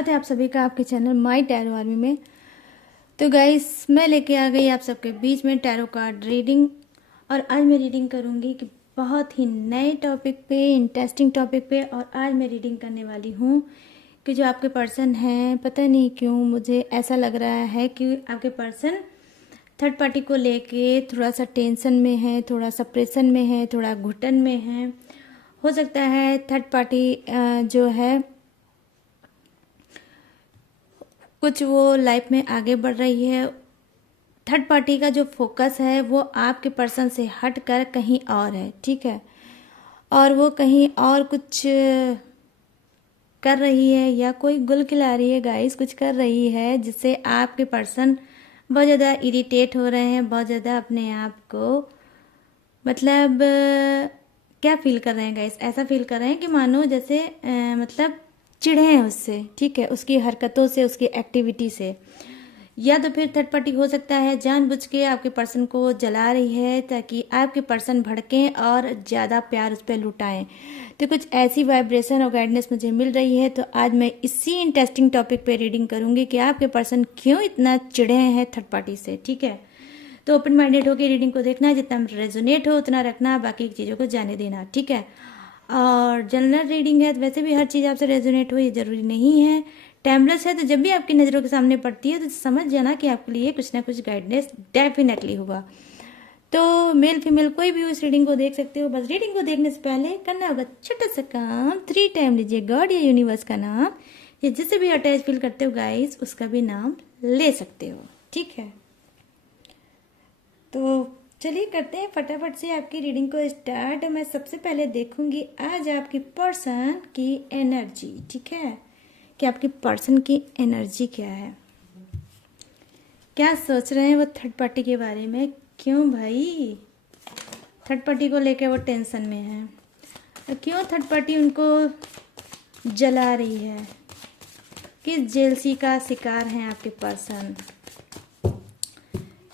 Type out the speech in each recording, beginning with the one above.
स्वागत है आप सभी का आपके चैनल माय टैरो आर्मी में। तो गाइस, मैं लेके आ गई आप सबके बीच में टैरो कार्ड रीडिंग। और आज मैं रीडिंग करूंगी कि बहुत ही नए टॉपिक पे, इंटरेस्टिंग टॉपिक पे। और आज मैं रीडिंग करने वाली हूँ कि जो आपके पर्सन हैं, पता नहीं क्यों मुझे ऐसा लग रहा है कि आपके पर्सन थर्ड पार्टी को लेके थोड़ा सा टेंशन में है, थोड़ा सा प्रेशन में है, थोड़ा घुटन में है। हो सकता है थर्ड पार्टी जो है कुछ वो लाइफ में आगे बढ़ रही है। थर्ड पार्टी का जो फोकस है वो आपके पर्सन से हट कर कहीं और है, ठीक है। और वो कहीं और कुछ कर रही है या कोई गुल खिला रही है गाइस, कुछ कर रही है जिससे आपके पर्सन बहुत ज़्यादा इरिटेट हो रहे हैं, बहुत ज़्यादा अपने आप को मतलब क्या फील कर रहे हैं गाइस, ऐसा फील कर रहे हैं कि मानो जैसे मतलब चिढ़े हैं उससे, ठीक है, उसकी हरकतों से, उसकी एक्टिविटी से। या तो फिर थर्ड पार्टी हो सकता है जानबूझ के आपके पर्सन को जला रही है ताकि आपके पर्सन भड़कें और ज़्यादा प्यार उस पर लुटाएं। तो कुछ ऐसी वाइब्रेशन और गाइडेंस मुझे मिल रही है। तो आज मैं इसी इंटरेस्टिंग टॉपिक पे रीडिंग करूंगी कि आपके पर्सन क्यों इतना चिढ़े हैं थर्ड पार्टी से, ठीक है। तो ओपन माइंडेड होकर रीडिंग को देखना, जितना रेजोनेट हो उतना रखना, बाकी चीज़ों को जाने देना, ठीक है। और जनरल रीडिंग है तो वैसे भी हर चीज़ आपसे रेजोनेट हो ये ज़रूरी नहीं है। टाइमलेस है तो जब भी आपकी नज़रों के सामने पड़ती है तो समझ जाना कि आपके लिए कुछ ना कुछ गाइडेंस डेफिनेटली होगा। तो मेल फीमेल कोई भी इस रीडिंग को देख सकते हो। बस रीडिंग को देखने से पहले करना होगा छोटा सा काम, 3 टाइम लीजिए गॉड या यूनिवर्स का नाम, या जिससे भी अटैच फील करते हो गाइस उसका भी नाम ले सकते हो, ठीक है। तो चलिए करते हैं फटाफट से आपकी रीडिंग को स्टार्ट। मैं सबसे पहले देखूंगी आज आपकी पर्सन की एनर्जी, ठीक है, कि आपकी पर्सन की एनर्जी क्या है, क्या सोच रहे हैं वो थर्ड पार्टी के बारे में। क्यों भाई थर्ड पार्टी को लेकर वो टेंशन में है, और क्यों थर्ड पार्टी उनको जला रही है, किस जेलसी का शिकार हैं आपके person.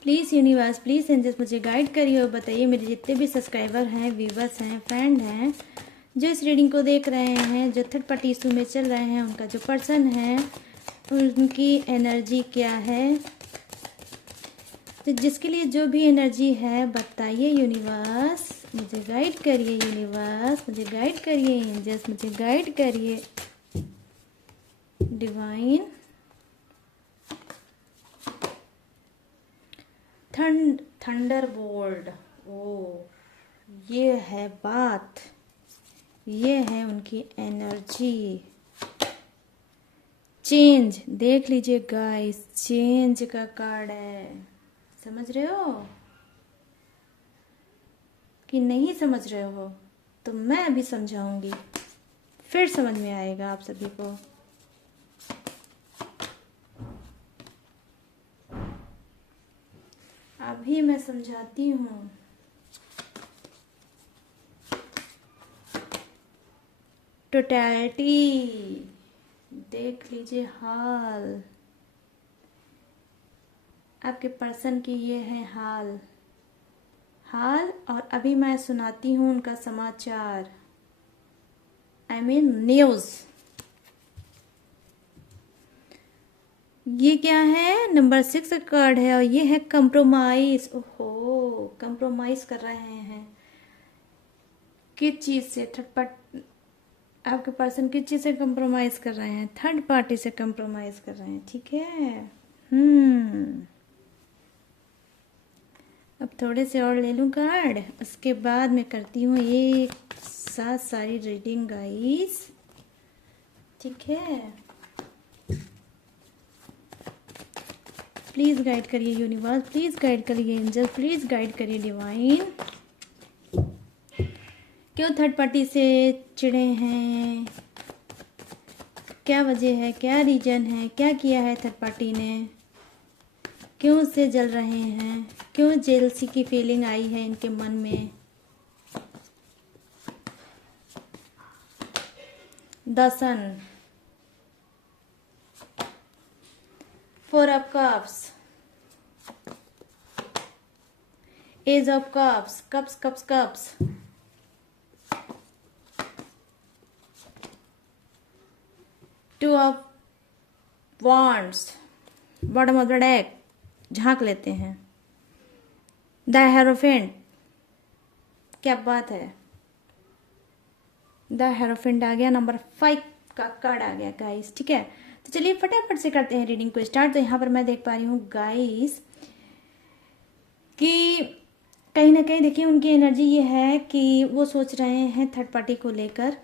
Please universe, please angels मुझे गाइड करिए और बताइए मेरे जितने भी सब्सक्राइबर हैं, व्यूवर्स हैं, फ्रेंड हैं जो इस रीडिंग को देख रहे हैं, जो थर्ड पार्टी इशू में चल रहे हैं, उनका जो पर्सन है उनकी एनर्जी क्या है। तो जिसके लिए जो भी एनर्जी है बताइए यूनिवर्स, मुझे गाइड करिए यूनिवर्स, मुझे गाइड करिए एंजल्स, मुझे गाइड करिए डिवाइन। थंडर बोल्ट, ओ ये है बात, ये है उनकी एनर्जी। चेंज देख लीजिए गाइस, चेंज का कार्ड है। समझ रहे हो कि नहीं समझ रहे हो तो मैं अभी समझाऊंगी, फिर समझ में आएगा आप सभी को। अभी मैं समझाती हूँ। टोटैलिटी देख लीजिए हाल, आपके पर्सन की ये है हाल। और अभी मैं सुनाती हूँ उनका समाचार, आई मीन न्यूज़। ये क्या है, नंबर 6 का कार्ड है और ये है कंप्रोमाइज। ओहो, कंप्रोमाइज कर रहे हैं किस चीज़ से, थर्ड पार्टी आपके पर्सन किस चीज़ से कंप्रोमाइज कर रहे हैं, थर्ड पार्टी से कंप्रोमाइज कर रहे हैं, ठीक है। अब थोड़े से और ले लूँ कार्ड, उसके बाद मैं करती हूँ एक साथ सारी रीडिंग गाइस, ठीक है। प्लीज़ गाइड करिए यूनिवर्स, प्लीज़ गाइड करिए एंजल, प्लीज़ गाइड करिए डिवाइन। क्यों थर्ड पार्टी से चिढ़े हैं, क्या वजह है, क्या रीजन है, क्या किया है थर्ड पार्टी ने, क्यों उससे जल रहे हैं, क्यों जेलसी की फीलिंग आई है इनके मन में। The sun, 4 of cups, ace of cups, cups cups cups, 2 of wands, bottom of the deck, झांक लेते हैं। द हेरोफेंट, क्या बात है, द हेरोफेंट आ गया, नंबर 5 का कार्ड आ गया गाइस। ठीक है, तो चलिए फटाफट से करते हैं रीडिंग को स्टार्ट। तो यहाँ पर मैं देख पा रही हूँ गाइस कि कहीं ना कहीं देखिए उनकी एनर्जी ये है कि वो सोच रहे हैं थर्ड पार्टी को लेकर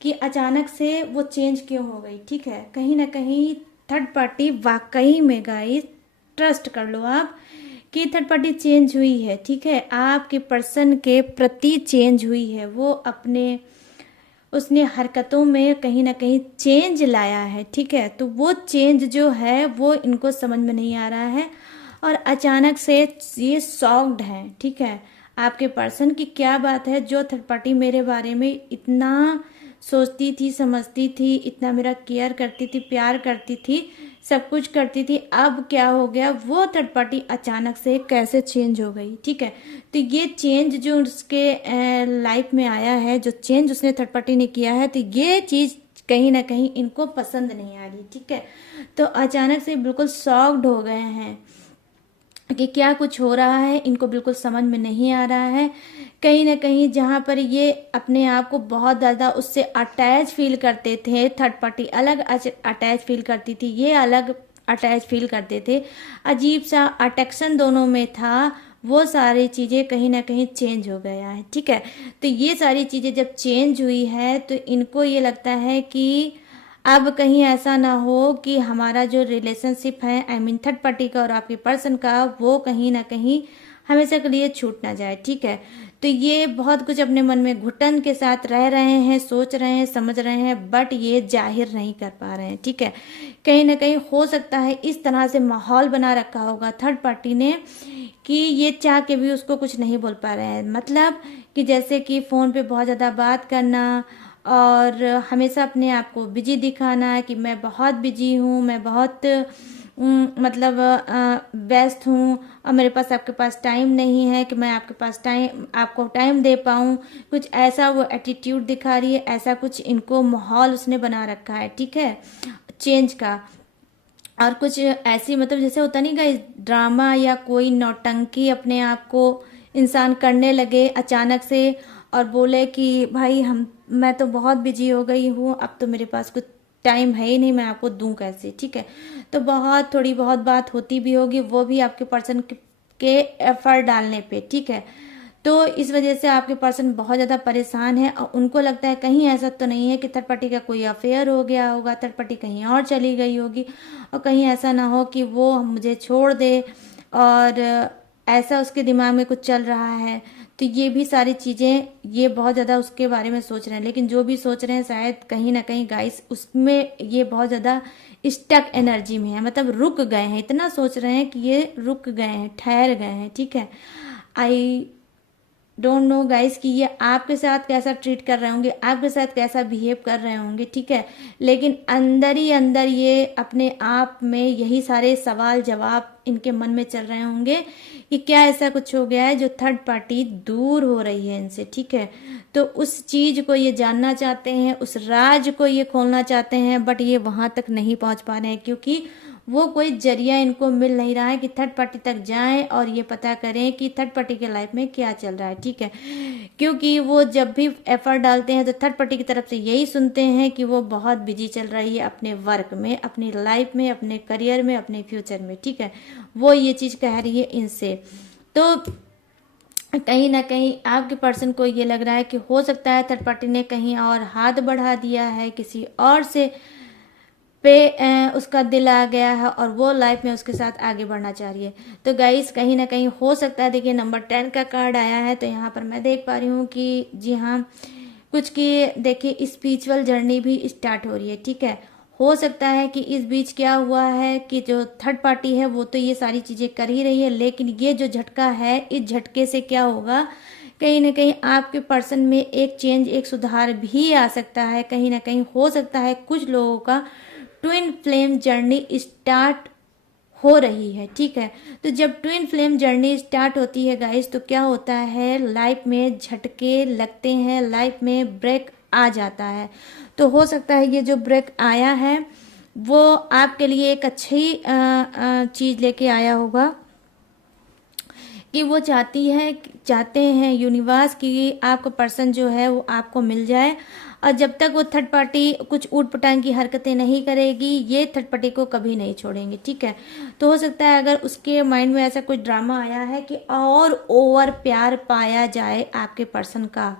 कि अचानक से वो चेंज क्यों हो गई। ठीक है, कहीं ना कहीं थर्ड पार्टी वाकई में गाइस, ट्रस्ट कर लो आप कि थर्ड पार्टी चेंज हुई है। ठीक है, आपके पर्सन के प्रति चेंज हुई है, वो अपने उसने हरकतों में कहीं ना कहीं चेंज लाया है। ठीक है, तो वो चेंज जो है वो इनको समझ में नहीं आ रहा है और अचानक से ये शॉक्ड है। ठीक है, आपके पर्सन की क्या बात है, जो थर्ड पार्टी मेरे बारे में इतना सोचती थी, समझती थी, इतना मेरा केयर करती थी, प्यार करती थी, सब कुछ करती थी, अब क्या हो गया, वो थर्ड पार्टी अचानक से कैसे चेंज हो गई। ठीक है, तो ये चेंज जो उसके लाइफ में आया है, जो चेंज उसने थर्ड पार्टी ने किया है, तो ये चीज कहीं ना कहीं इनको पसंद नहीं आ रही। ठीक है, तो अचानक से बिल्कुल शॉक्ड हो गए हैं कि क्या कुछ हो रहा है, इनको बिल्कुल समझ में नहीं आ रहा है। कहीं ना कहीं जहाँ पर ये अपने आप को बहुत ज़्यादा उससे अटैच फील करते थे, थर्ड पार्टी अलग अटैच फील करती थी, ये अलग अटैच फील करते थे, अजीब सा अट्रैक्शन दोनों में था, वो सारी चीज़ें कहीं ना कहीं चेंज हो गया है। ठीक है, तो ये सारी चीज़ें जब चेंज हुई है तो इनको ये लगता है कि अब कहीं ऐसा ना हो कि हमारा जो रिलेशनशिप है, आई मीन थर्ड पार्टी का और आपके पर्सन का, वो कहीं ना कहीं हमेशा के लिए छूट ना जाए। ठीक है, तो ये बहुत कुछ अपने मन में घुटन के साथ रह रहे हैं, सोच रहे हैं, समझ रहे हैं, बट ये जाहिर नहीं कर पा रहे हैं। ठीक है, कहीं ना कहीं हो सकता है इस तरह से माहौल बना रखा होगा थर्ड पार्टी ने कि ये चाह के भी उसको कुछ नहीं बोल पा रहे हैं। मतलब कि जैसे कि फ़ोन पे बहुत ज़्यादा बात करना और हमेशा अपने आप को बिजी दिखाना कि मैं बहुत बिजी हूँ, मैं बहुत मतलब व्यस्त हूँ और मेरे पास आपके पास टाइम नहीं है कि मैं आपको टाइम दे पाऊँ, कुछ ऐसा वो एटीट्यूड दिखा रही है, ऐसा कुछ इनको माहौल उसने बना रखा है। ठीक है, चेंज का, और कुछ ऐसी मतलब जैसे होता नहीं गाइस, ड्रामा या कोई नौटंकी अपने आप को इंसान करने लगे अचानक से और बोले कि भाई मैं तो बहुत बिजी हो गई हूँ, अब तो मेरे पास कुछ टाइम है ही नहीं, मैं आपको दूं कैसे। ठीक है, तो बहुत थोड़ी बहुत बात होती भी होगी, वो भी आपके पर्सन के एफर्ट डालने पे। ठीक है, तो इस वजह से आपके पर्सन बहुत ज़्यादा परेशान है और उनको लगता है कहीं ऐसा तो नहीं है कि थर्ड पार्टी का कोई अफेयर हो गया होगा, थर्ड पार्टी कहीं और चली गई होगी और कहीं ऐसा ना हो कि वो मुझे छोड़ दे, और ऐसा उसके दिमाग में कुछ चल रहा है। तो ये भी सारी चीज़ें ये बहुत ज़्यादा उसके बारे में सोच रहे हैं, लेकिन जो भी सोच रहे हैं शायद कहीं ना कहीं गाइस उसमें ये बहुत ज़्यादा स्टक एनर्जी में है, मतलब रुक गए हैं, इतना सोच रहे हैं कि ये रुक गए हैं, ठहर गए हैं। ठीक है, आई डोंट नो गाइस कि ये आपके साथ कैसा ट्रीट कर रहे होंगे, आपके साथ कैसा बिहेव कर रहे होंगे। ठीक है, लेकिन अंदर ही अंदर ये अपने आप में यही सारे सवाल जवाब इनके मन में चल रहे होंगे कि क्या ऐसा कुछ हो गया है जो थर्ड पार्टी दूर हो रही है इनसे। ठीक है, तो उस चीज को ये जानना चाहते हैं, उस राज को ये खोलना चाहते हैं, बट ये वहां तक नहीं पहुंच पा रहे हैं क्योंकि वो कोई जरिया इनको मिल नहीं रहा है कि थर्ड पार्टी तक जाएं और ये पता करें कि थर्ड पार्टी के लाइफ में क्या चल रहा है। ठीक है, क्योंकि वो जब भी एफर्ट डालते हैं तो थर्ड पार्टी की तरफ से यही सुनते हैं कि वो बहुत बिजी चल रही है अपने वर्क में, अपनी लाइफ में, अपने करियर में, अपने फ्यूचर में। ठीक है, वो ये चीज कह रही है इनसे। तो कहीं ना कहीं आपके पर्सन को ये लग रहा है कि हो सकता है थर्ड पार्टी ने कहीं और हाथ बढ़ा दिया है, किसी और से पे उसका दिल आ गया है और वो लाइफ में उसके साथ आगे बढ़ना चाह रही है। तो गाइस कहीं ना कहीं हो सकता है, देखिए नंबर 10 का कार्ड आया है, तो यहाँ पर मैं देख पा रही हूँ कि जी हाँ, कुछ की देखिए स्पिरिचुअल जर्नी भी स्टार्ट हो रही है। ठीक है, हो सकता है कि इस बीच क्या हुआ है कि जो थर्ड पार्टी है वो तो ये सारी चीजें कर ही रही है, लेकिन ये जो झटका है, इस झटके से क्या होगा, कहीं ना कहीं आपके पर्सन में एक चेंज, एक सुधार भी आ सकता है। कहीं ना कहीं हो सकता है कुछ लोगों का ट्विन फ्लेम जर्नी स्टार्ट हो रही है। ठीक है, तो जब ट्विन फ्लेम जर्नी स्टार्ट होती है गाइस, तो क्या होता है, लाइफ में झटके लगते हैं, लाइफ में ब्रेक आ जाता है। तो हो सकता है ये जो ब्रेक आया है वो आपके लिए एक अच्छी चीज लेके आया होगा कि वो चाहते हैं यूनिवर्स कि आपका पर्सन जो है वो आपको मिल जाए। और जब तक वो थर्ड पार्टी कुछ ऊट पटांग की हरकतें नहीं करेगी, ये थर्ड पार्टी को कभी नहीं छोड़ेंगे, ठीक है। तो हो सकता है अगर उसके माइंड में ऐसा कोई ड्रामा आया है कि और ओवर प्यार पाया जाए आपके पर्सन का,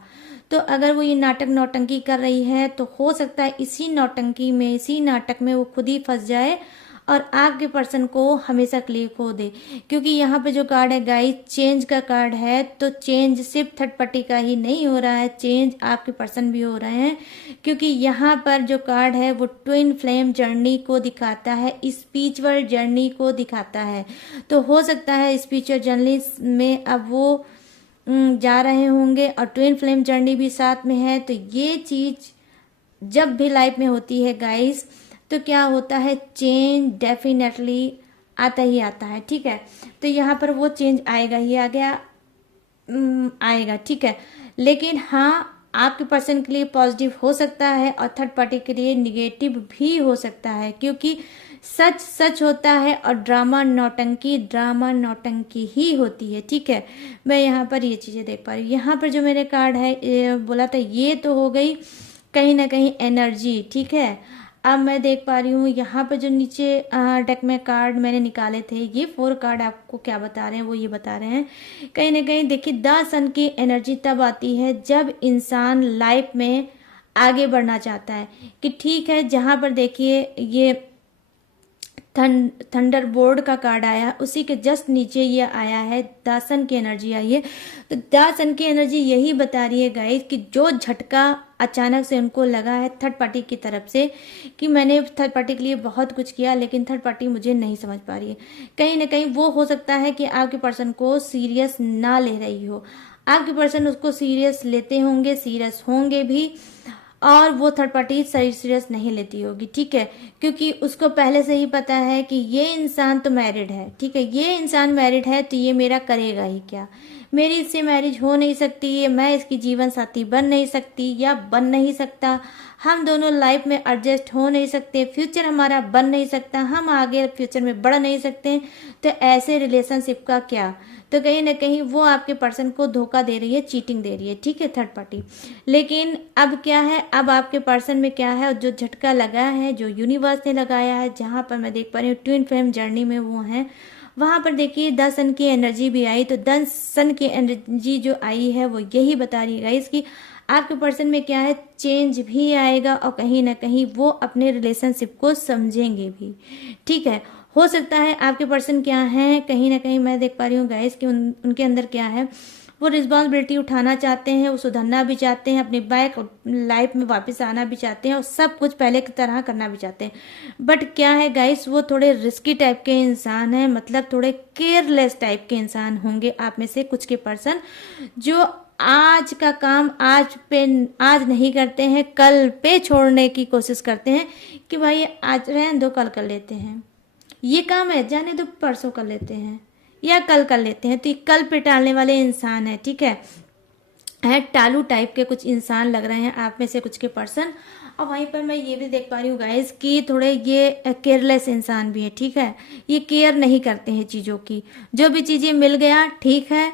तो अगर वो ये नाटक नौटंकी कर रही है तो हो सकता है इसी नौटंकी में, इसी नाटक में वो खुद ही फंस जाए और आपके पर्सन को हमेशा के लिए खो दे। क्योंकि यहाँ पे जो कार्ड है गाइस, चेंज का कार्ड है, तो चेंज सिर्फ थर्ड पार्टी का ही नहीं हो रहा है, चेंज आपके पर्सन भी हो रहे हैं। क्योंकि यहाँ पर जो कार्ड है वो ट्विन फ्लेम जर्नी को दिखाता है, स्पिरिचुअल जर्नी को दिखाता है। तो हो सकता है स्पिरिचुअल जर्नी में अब वो जा रहे होंगे और ट्विन फ्लेम जर्नी भी साथ में है। तो ये चीज जब भी लाइफ में होती है गाइस, तो क्या होता है, चेंज डेफिनेटली आता ही आता है, ठीक है। तो यहाँ पर वो चेंज आएगा ही आएगा, ठीक है। लेकिन हाँ, आपके पर्सन के लिए पॉजिटिव हो सकता है और थर्ड पार्टी के लिए निगेटिव भी हो सकता है। क्योंकि सच सच होता है और ड्रामा नौटंकी ही होती है, ठीक है। मैं यहाँ पर ये चीजें देख पा रही हूँ। यहाँ पर जो मेरे कार्ड है बोला था, ये तो हो गई कहीं ना कहीं एनर्जी, ठीक है। अब मैं देख पा रही हूँ यहाँ पे जो नीचे डेक में कार्ड मैंने निकाले थे, ये 4 कार्ड आपको क्या बता रहे हैं, वो ये बता रहे हैं कहीं ना कहीं देखिए, द सन की एनर्जी तब आती है जब इंसान लाइफ में आगे बढ़ना चाहता है। कि ठीक है, जहां पर देखिए ये थंडर बोर्ड का कार्ड आया, उसी के जस्ट नीचे ये आया है दासन की एनर्जी आई है। तो दासन की एनर्जी यही बता रही है गाइस कि जो झटका अचानक से उनको लगा है थर्ड पार्टी की तरफ से, कि मैंने थर्ड पार्टी के लिए बहुत कुछ किया लेकिन थर्ड पार्टी मुझे नहीं समझ पा रही है। कहीं ना कहीं वो हो सकता है कि आपके पर्सन को सीरियस ना ले रही हो, आपके पर्सन उसको सीरियस लेते होंगे, सीरियस होंगे भी, और वो थर्ड पार्टी सीरियस नहीं लेती होगी, ठीक है। क्योंकि उसको पहले से ही पता है कि ये इंसान तो मैरिड है, ठीक है, ये इंसान मैरिड है तो ये मेरा करेगा ही क्या, मेरी इससे मैरिज हो नहीं सकती है, मैं इसकी जीवन साथी बन नहीं सकती या बन नहीं सकता, हम दोनों लाइफ में एडजस्ट हो नहीं सकते, फ्यूचर हमारा बन नहीं सकता, हम आगे फ्यूचर में बढ़ नहीं सकते, तो ऐसे रिलेशनशिप का क्या। तो कहीं ना कहीं वो आपके पर्सन को धोखा दे रही है, चीटिंग दे रही है, ठीक है, थर्ड पार्टी। लेकिन अब क्या है, अब आपके पर्सन में क्या है, जो झटका लगा है, जो यूनिवर्स ने लगाया है, जहां पर मैं देख पा रही हूँ ट्विन फ्लेम जर्नी में वो है, वहां पर देखिए द सन की एनर्जी भी आई। तो द सन की एनर्जी जो आई है वो यही बता रही है इसकी आपके पर्सन में क्या है, चेंज भी आएगा और कहीं ना कहीं वो अपने रिलेशनशिप को समझेंगे भी, ठीक है। हो सकता है आपके पर्सन क्या है, कहीं ना कहीं मैं देख पा रही हूँ गाइस कि उनके अंदर क्या है, वो रिस्पॉन्सिबिलिटी उठाना चाहते हैं, वो सुधरना भी चाहते हैं, अपनी बैक लाइफ में वापस आना भी चाहते हैं और सब कुछ पहले की तरह करना भी चाहते हैं। बट क्या है गाइस, वो थोड़े रिस्की टाइप के इंसान हैं, मतलब थोड़े केयरलेस टाइप के इंसान होंगे आप में से कुछ के पर्सन, जो आज का काम आज नहीं करते हैं, कल पे छोड़ने की कोशिश करते हैं कि भाई आज रहने दो, कल कर लेते हैं, ये काम है जाने दो, परसों कर लेते हैं या कल कर लेते हैं। तो ये कल पे टालने वाले इंसान है, ठीक है टालू टाइप के कुछ इंसान लग रहे हैं आप में से कुछ के पर्सन। और वहीं पर मैं ये भी देख पा रही हूँ गाइस कि थोड़े ये केयरलेस इंसान भी है, ठीक है, ये केयर नहीं करते हैं चीज़ों की, जो भी चीज़ें मिल गया ठीक है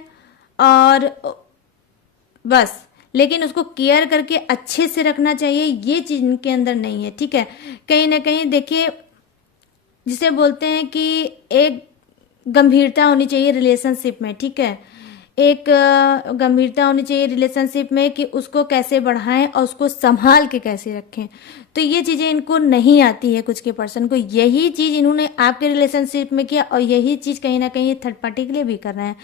और बस, लेकिन उसको केयर करके अच्छे से रखना चाहिए, ये चीज इनके अंदर नहीं है, ठीक है। कहीं ना कहीं देखिए, जिसे बोलते हैं कि एक गंभीरता होनी चाहिए रिलेशनशिप में, ठीक है, एक गंभीरता होनी चाहिए रिलेशनशिप में कि उसको कैसे बढ़ाएं और उसको संभाल के कैसे रखें। तो ये चीजें इनको नहीं आती है कुछ के पर्सन को, यही चीज इन्होंने आपके रिलेशनशिप में किया और यही चीज कहीं ना कहीं थर्ड पार्टी के लिए भी कर रहे हैं।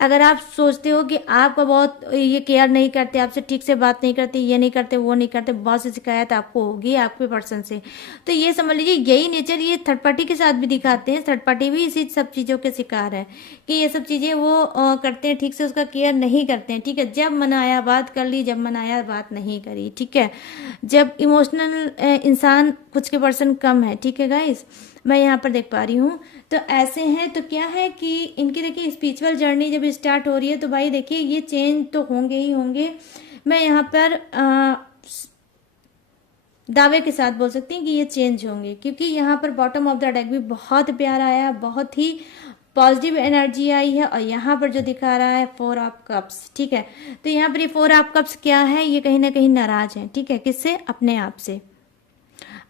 अगर आप सोचते हो कि आपका बहुत ये केयर नहीं करते, आपसे ठीक से बात नहीं करते, ये नहीं करते, वो नहीं करते, बहुत सी शिकायत आपको होगी आपके पर्सन से, तो ये समझ लीजिए यही नेचर ये थर्ड पार्टी के साथ भी दिखाते हैं। थर्ड पार्टी भी इसी सब चीजों के शिकार है कि ये सब चीजें वो करते हैं, ठीक से उसका केयर नहीं करते हैं, ठीक है। जब मन आया बात कर ली, जब मन आया बात नहीं करी, ठीक है। जब इमोशनल इंसान कुछ के पर्सन कम है, ठीक है गाइस, मैं यहाँ पर देख पा रही हूँ। तो ऐसे हैं, तो क्या है कि इनकी देखिए स्पिरिचुअल जर्नी जब स्टार्ट हो रही है तो भाई देखिए ये चेंज तो होंगे ही होंगे। मैं यहाँ पर दावे के साथ बोल सकती हैं कि ये चेंज होंगे, क्योंकि यहाँ पर बॉटम ऑफ द डेक भी बहुत प्यारा आया, बहुत ही पॉजिटिव एनर्जी आई है। और यहाँ पर जो दिखा रहा है 4 ऑफ कप्स, ठीक है। तो यहाँ पर ये 4 ऑफ कप्स क्या है, ये कहीं ना कहीं नाराज है, ठीक है। किससे? अपने आप से,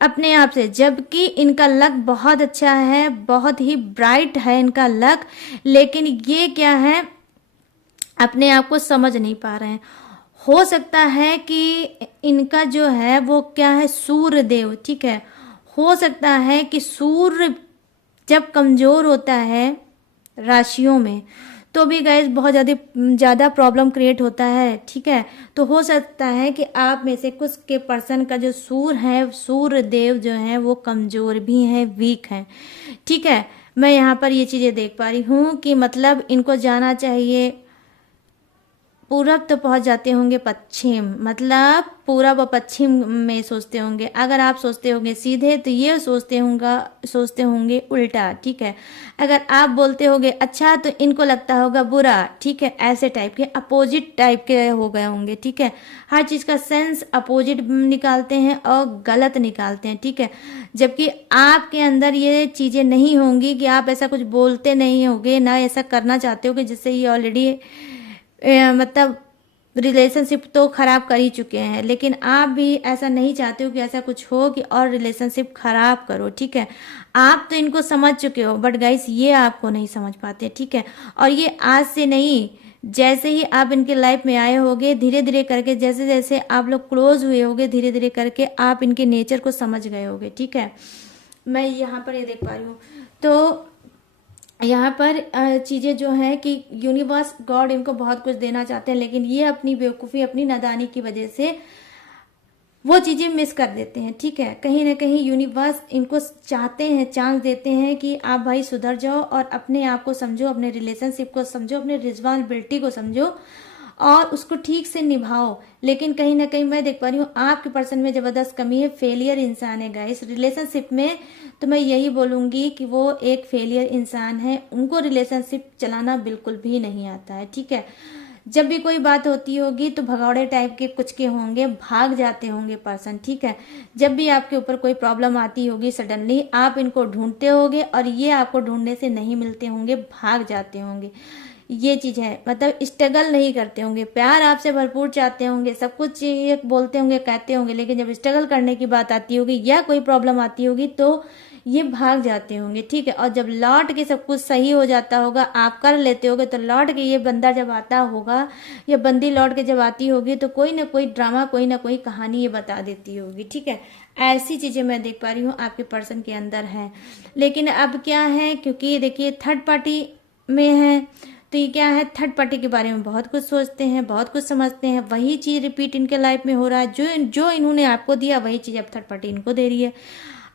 अपने आप से। जबकि इनका लक बहुत अच्छा है, बहुत ही ब्राइट है इनका लक, लेकिन ये क्या है, अपने आप को समझ नहीं पा रहे हैं। हो सकता है कि इनका जो है वो क्या है, सूर्य देव, ठीक है। हो सकता है कि सूर्य जब कमजोर होता है राशियों में तो भी गाइस बहुत ज़्यादा प्रॉब्लम क्रिएट होता है, ठीक है। तो हो सकता है कि आप में से कुछ के पर्सन का जो सूर्य है, सूर्य देव जो है वो कमज़ोर भी हैं, वीक हैं, ठीक है। मैं यहाँ पर ये चीज़ें देख पा रही हूँ कि मतलब इनको जाना चाहिए पूरब तो पहुंच जाते होंगे पश्चिम, मतलब पूरब और पश्चिम में सोचते होंगे। अगर आप सोचते होंगे सीधे तो ये सोचते होंगे उल्टा, ठीक है। अगर आप बोलते होंगे अच्छा तो इनको लगता होगा बुरा, ठीक है। ऐसे टाइप के अपोजिट टाइप के हो गए होंगे, ठीक है। हर चीज़ का सेंस अपोजिट निकालते हैं और गलत निकालते हैं, ठीक है। जबकि आपके अंदर ये चीज़ें नहीं होंगी कि आप ऐसा कुछ बोलते नहीं होगे, ना ऐसा करना चाहते हो कि जिससे ये ऑलरेडी मतलब रिलेशनशिप तो खराब कर ही चुके हैं, लेकिन आप भी ऐसा नहीं चाहते हो कि ऐसा कुछ हो कि और रिलेशनशिप खराब करो, ठीक है। आप तो इनको समझ चुके हो, बट गाइस ये आपको नहीं समझ पाते, ठीक है। और ये आज से नहीं, जैसे ही आप इनके लाइफ में आए होगे, धीरे धीरे करके जैसे जैसे आप लोग क्लोज हुए होगे, धीरे धीरे करके आप इनके नेचर को समझ गए होगे, ठीक है। मैं यहाँ पर ये देख पा रही हूँ। तो यहाँ पर चीज़ें जो है कि यूनिवर्स गॉड इनको बहुत कुछ देना चाहते हैं, लेकिन ये अपनी बेवकूफ़ी, अपनी नादानी की वजह से वो चीज़ें मिस कर देते हैं, ठीक है। कहीं ना कहीं यूनिवर्स इनको चाहते हैं, चांस देते हैं कि आप भाई सुधर जाओ और अपने आप को समझो, अपने रिलेशनशिप को समझो, अपने रिस्पॉन्सिबिलिटी को समझो और उसको ठीक से निभाओ। लेकिन कहीं ना कहीं मैं देख पा रही हूँ आपके पर्सन में जबरदस्त कमी है, फेलियर इंसान है गाइस रिलेशनशिप में। तो मैं यही बोलूंगी कि वो एक फेलियर इंसान है, उनको रिलेशनशिप चलाना बिल्कुल भी नहीं आता है, ठीक है। जब भी कोई बात होती होगी तो भगौड़े टाइप के कुछ के होंगे, भाग जाते होंगे पर्सन, ठीक है। जब भी आपके ऊपर कोई प्रॉब्लम आती होगी सडनली आप इनको ढूंढते होगे और ये आपको ढूंढने से नहीं मिलते होंगे, भाग जाते होंगे। ये चीज है, मतलब स्ट्रगल नहीं करते होंगे, प्यार आपसे भरपूर चाहते होंगे, सब कुछ ये बोलते होंगे, कहते होंगे, लेकिन जब स्ट्रगल करने की बात आती होगी या कोई प्रॉब्लम आती होगी तो ये भाग जाते होंगे, ठीक है। और जब लौट के सब कुछ सही हो जाता होगा, आप कर लेते होगे, तो लौट के ये बंदा जब आता होगा या बंदी लौट के जब आती होगी तो कोई ना कोई ड्रामा, कोई ना कोई कहानी ये बता देती होगी, ठीक है। ऐसी चीजें मैं देख पा रही हूँ आपके पर्सन के अंदर है। लेकिन अब क्या है, क्योंकि देखिए थर्ड पार्टी में है तो ये क्या है, थर्ड पार्टी के बारे में बहुत कुछ सोचते हैं, बहुत कुछ समझते हैं। वही चीज रिपीट इनके लाइफ में हो रहा है, जो इन्होंने आपको दिया वही चीज अब थर्ड पार्टी इनको दे रही है।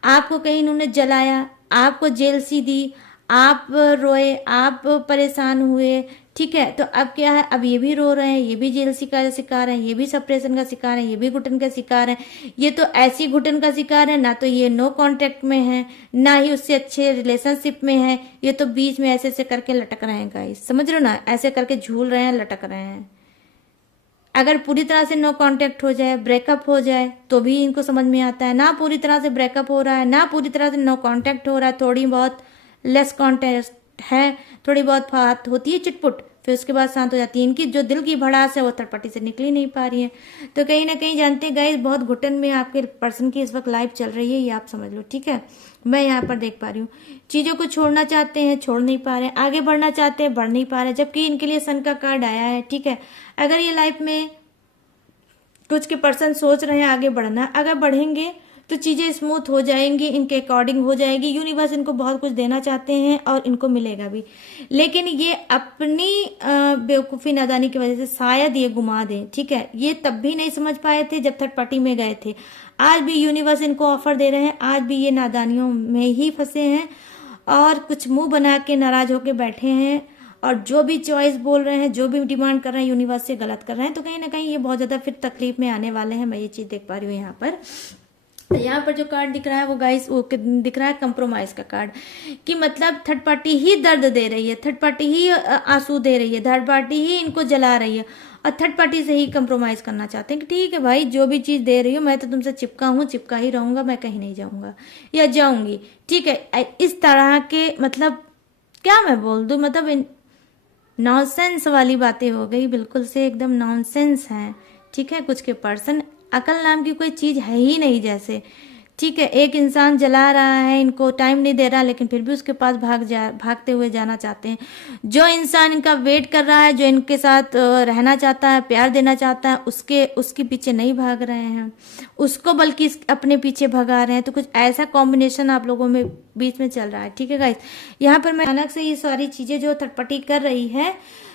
आपको कहीं इन्होंने जलाया, आपको जेल सी दी, आप रोए, आप परेशान हुए, ठीक है। तो अब क्या है, अब ये भी रो रहे हैं, ये भी जेल का शिकार है, ये भी सप्रेशन का शिकार है, ये भी घुटन का शिकार है। ये तो ऐसी घुटन का शिकार है, ना तो ये नो कांटेक्ट में है, ना ही उससे अच्छे रिलेशनशिप में है। ये तो बीच में ऐसे ऐसे करके लटक रहे हैं गाइस, समझ रहे हो ना, ऐसे करके झूल रहे हैं, लटक रहे हैं। अगर पूरी तरह से नो कांटेक्ट हो जाए, ब्रेकअप हो जाए तो भी इनको समझ में आता है। ना पूरी तरह से ब्रेकअप हो रहा है, ना पूरी तरह से नो कांटेक्ट हो रहा है, थोड़ी बहुत लेस कांटेक्ट है, थोड़ी बहुत बात होती है चिटपुट, फिर उसके बाद शांत हो जाती है। इनकी जो दिल की भड़ास है वो थर्ड पार्टी से निकल ही नहीं पा रही है। तो कहीं ना कहीं जानते गाइस, बहुत घुटन में आपके पर्सन की इस वक्त लाइफ चल रही है, ये आप समझ लो, ठीक है। मैं यहाँ पर देख पा रही हूँ चीजों को छोड़ना चाहते हैं, छोड़ नहीं पा रहे, आगे बढ़ना चाहते हैं, बढ़ नहीं पा रहे, जबकि इनके लिए सन का कार्ड आया है, ठीक है। अगर ये लाइफ में कुछ के पर्सन सोच रहे हैं आगे बढ़ना, अगर बढ़ेंगे तो चीज़ें स्मूथ हो जाएंगी, इनके अकॉर्डिंग हो जाएगी। यूनिवर्स इनको बहुत कुछ देना चाहते हैं और इनको मिलेगा भी, लेकिन ये अपनी बेवकूफ़ी नादानी की वजह से शायद ये घुमा दें, ठीक है। ये तब भी नहीं समझ पाए थे जब थर्ड पार्टी में गए थे, आज भी यूनिवर्स इनको ऑफर दे रहे हैं, आज भी ये नादानियों में ही फंसे हैं और कुछ मुंह बना के नाराज होके बैठे हैं और जो भी चॉइस बोल रहे हैं, जो भी डिमांड कर रहे हैं यूनिवर्स से गलत कर रहे हैं। तो कहीं ना कहीं ये बहुत ज़्यादा फिर तकलीफ में आने वाले हैं, मैं ये चीज़ देख पा रही हूँ यहाँ पर। यहाँ पर जो कार्ड दिख रहा है वो गाइस वो दिख रहा है कंप्रोमाइज का कार्ड, कि मतलब थर्ड पार्टी ही दर्द दे रही है, थर्ड पार्टी ही आंसू दे रही है, थर्ड पार्टी ही इनको जला रही है और थर्ड पार्टी से ही कंप्रोमाइज़ करना चाहते हैं कि ठीक है भाई, जो भी चीज़ दे रही हो मैं तो तुमसे चिपका हूँ, चिपका ही रहूँगा, मैं कहीं नहीं जाऊँगा या जाऊँगी, ठीक है। इस तरह के मतलब क्या मैं बोल दूँ, मतलब नॉनसेंस वाली बातें हो गई, बिल्कुल से एकदम नॉनसेंस हैं, ठीक है। कुछ के पर्सन, अकल नाम की कोई चीज़ है ही नहीं जैसे, ठीक है। एक इंसान जला रहा है, इनको टाइम नहीं दे रहा, लेकिन फिर भी उसके पास भागते हुए जाना चाहते हैं। जो इंसान इनका वेट कर रहा है, जो इनके साथ रहना चाहता है, प्यार देना चाहता है, उसके पीछे नहीं भाग रहे हैं, उसको बल्कि अपने पीछे भगा रहे हैं। तो कुछ ऐसा कॉम्बिनेशन आप लोगों में बीच में चल रहा है, ठीक है गाइस। यहाँ पर मैं अचानक से ये सारी चीज़ें जो थटपटी कर रही है,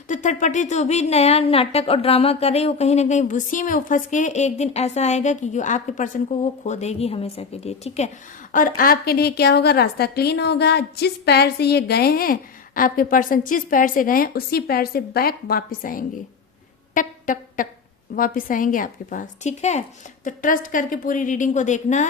तो थटपटी तो भी नया नाटक और ड्रामा कर रही, वो कहीं ना कहीं उसी में फंस के एक दिन ऐसा आएगा कि आपके पर्सन को वो खो देगी हमेशा के लिए, ठीक है। और आपके लिए क्या होगा, रास्ता क्लीन होगा। जिस पैर से ये गए हैं, आपके पर्सन जिस पैर से गए हैं, उसी पैर से बैक वापस आएंगे, टक टक टक वापस आएंगे आपके पास, ठीक है। तो ट्रस्ट करके पूरी रीडिंग को देखना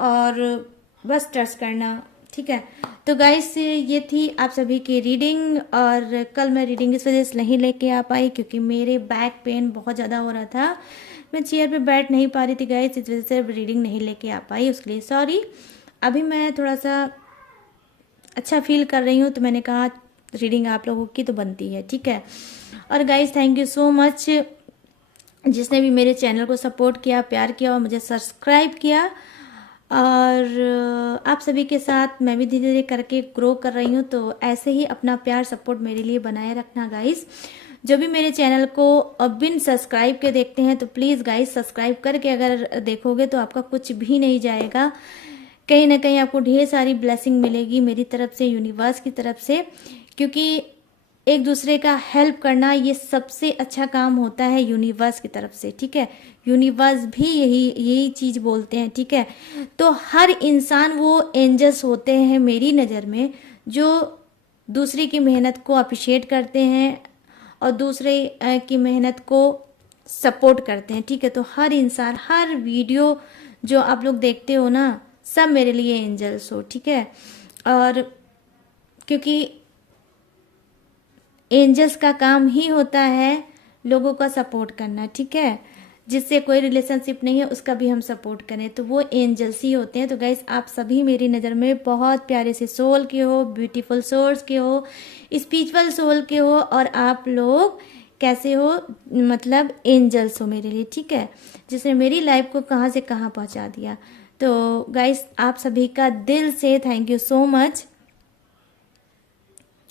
और बस ट्रस्ट करना, ठीक है। तो गाइस ये थी आप सभी की रीडिंग, और कल मैं रीडिंग इस वजह से नहीं लेके आ पाई क्योंकि मेरे बैक पेन बहुत ज़्यादा हो रहा था, मैं चेयर पे बैठ नहीं पा रही थी गाइस, इस वजह से रीडिंग नहीं लेके आ पाई, उसके लिए सॉरी। अभी मैं थोड़ा सा अच्छा फील कर रही हूँ, तो मैंने कहा रीडिंग आप लोगों की तो बनती है, ठीक है। और guys thank you so much जिसने भी मेरे चैनल को सपोर्ट किया, प्यार किया और मुझे सब्सक्राइब किया। और आप सभी के साथ मैं भी धीरे धीरे करके ग्रो कर रही हूँ, तो ऐसे ही अपना प्यार सपोर्ट मेरे लिए बनाए रखना गाइस। जो भी मेरे चैनल को बिन सब्सक्राइब के देखते हैं, तो प्लीज़ गाइस सब्सक्राइब करके अगर देखोगे तो आपका कुछ भी नहीं जाएगा, कहीं ना कहीं आपको ढेर सारी ब्लेसिंग मिलेगी मेरी तरफ से, यूनिवर्स की तरफ से, क्योंकि एक दूसरे का हेल्प करना ये सबसे अच्छा काम होता है यूनिवर्स की तरफ से, ठीक है। यूनिवर्स भी यही चीज़ बोलते हैं, ठीक है। तो हर इंसान वो एंजल्स होते हैं मेरी नज़र में, जो दूसरे की मेहनत को अप्रिशिएट करते हैं और दूसरे की मेहनत को सपोर्ट करते हैं, ठीक है। तो हर इंसान, हर वीडियो जो आप लोग देखते हो ना, सब मेरे लिए एंजल्स हो, ठीक है। और क्योंकि एंजल्स का काम ही होता है लोगों का सपोर्ट करना, ठीक है। जिससे कोई रिलेशनशिप नहीं है उसका भी हम सपोर्ट करें, तो वो एंजल्स ही होते हैं। तो गाइस आप सभी मेरी नज़र में बहुत प्यारे से सोल के हो, ब्यूटीफुल सोल्स के हो, स्पिरिचुअल सोल के हो, और आप लोग कैसे हो, मतलब एंजल्स हो मेरे लिए, ठीक है, जिसने मेरी लाइफ को कहाँ से कहाँ पहुँचा दिया। तो गाइस आप सभी का दिल से थैंक यू सो मच।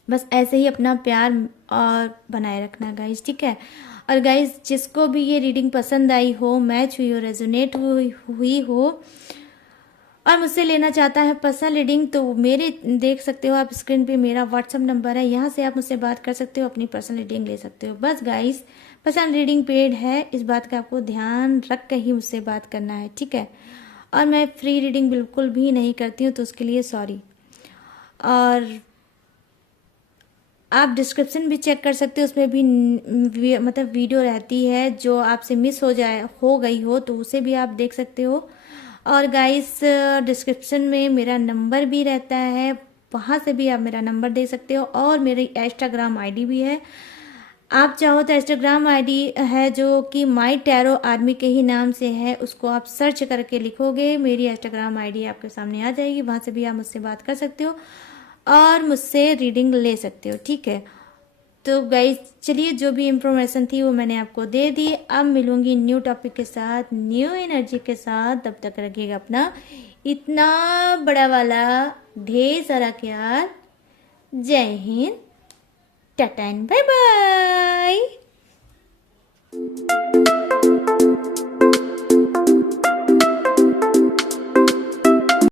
बस ऐसे ही अपना प्यार और बनाए रखना गाइस, ठीक है। और गाइस जिसको भी ये रीडिंग पसंद आई हो, मैच हुई हो, रेजोनेट हुई हो और मुझसे लेना चाहता है पर्सनल रीडिंग, तो मेरे देख सकते हो आप स्क्रीन पे मेरा व्हाट्सअप नंबर है, यहाँ से आप मुझसे बात कर सकते हो, अपनी पर्सनल रीडिंग ले सकते हो। बस गाइस पर्सनल रीडिंग पेड है, इस बात का आपको ध्यान रख कर ही मुझसे बात करना है, ठीक है। और मैं फ्री रीडिंग बिल्कुल भी नहीं करती हूँ, तो उसके लिए सॉरी। और आप डिस्क्रिप्शन भी चेक कर सकते हो, उसमें भी मतलब वीडियो रहती है, जो आपसे मिस हो गई हो तो उसे भी आप देख सकते हो। और गाइस डिस्क्रिप्शन में मेरा नंबर भी रहता है, वहाँ से भी आप मेरा नंबर दे सकते हो, और मेरी इंस्टाग्राम आईडी भी है। आप चाहो तो इंस्टाग्राम आईडी है जो कि माई टैरो आर्मी के ही नाम से है, उसको आप सर्च करके लिखोगे, मेरी इंस्टाग्राम आईडी आपके सामने आ जाएगी, वहाँ से भी आप मुझसे बात कर सकते हो और मुझसे रीडिंग ले सकते हो, ठीक है। तो गाइस चलिए, जो भी इंफॉर्मेशन थी वो मैंने आपको दे दी। अब मिलूंगी न्यू टॉपिक के साथ, न्यू एनर्जी के साथ। तब तक रखिएगा अपना इतना बड़ा वाला ढेर सारा ख्याल। जय हिंद, टाटा एंड बाय बाय।